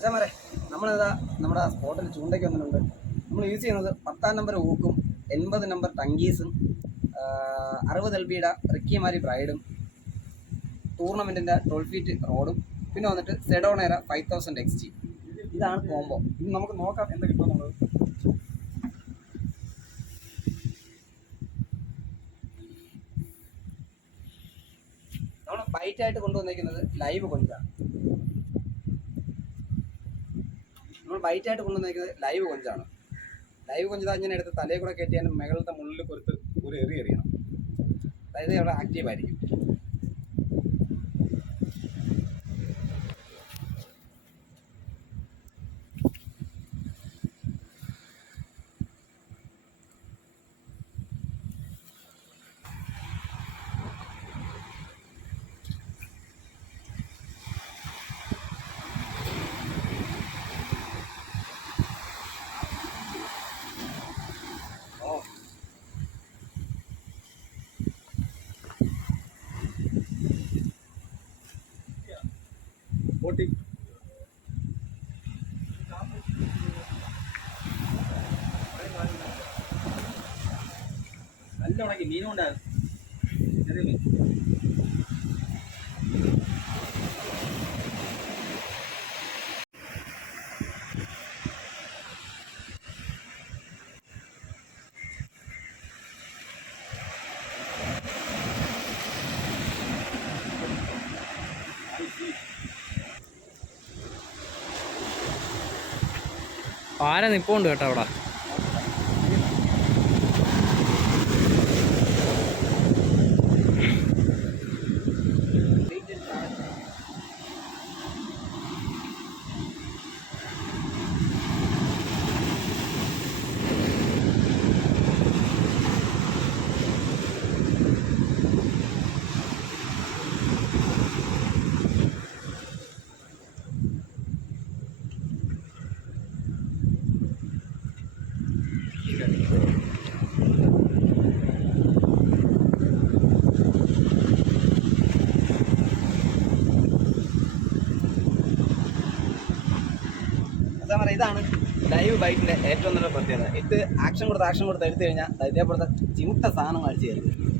പക്ഷേ നമ്മളിതാ നമ്മുടെ സ്പോട്ടിൽ ചൂണ്ടയ്ക്ക് വന്നിട്ടുണ്ട്. നമ്മൾ യൂസ് ചെയ്യുന്നത് 10-ാം നമ്പർ ഊക്കും 80 നമ്പർ ടങ്കീസും 60 LBയുടെ റിക്കിമാരി ബ്രൈഡും ടൂർണമെൻറ്റിൻ്റെ 12 ഫീറ്റ് റോഡും പിന്നെ വന്നിട്ട് സെഡോണേര 5000 XT. ഇതാണ് കോംബോ. ഇനി നമുക്ക് നോക്കാം എന്ത് കിട്ടുമെന്നുള്ളത്. നമ്മൾ ബൈറ്റായിട്ട് കൊണ്ടുവന്നിരിക്കുന്നത് ലൈവ് കൊഞ്ചാണ്. ലൈവ് കൊഞ്ച് ഇങ്ങനെ എടുത്ത് തലയിൽ കൂടെ കയറ്റിയാലും മുകളിലത്തെ മുള്ളിൽ കൊടുത്ത് ഒരു എറിയണം. അതായത് അവിടെ ആക്റ്റീവായിരിക്കും. ഓട്ടി നല്ല ഉണക്കി മീനും ഉണ്ടായിരുന്നു. ചെറിയ മീൻ ആന നിപ്പുണ്ട് കേട്ടോ അവിടെ. ഇതാണ് ലൈവ് ബൈക്കിൻ്റെ ഏറ്റവും നല്ല പ്രത്യേകത. ആക്ഷൻ കൊടുത്ത് എടുത്തു കഴിഞ്ഞാൽ ഇതേപോലത്തെ ചിമുട്ട സാധനം അടിച്ചു തരും.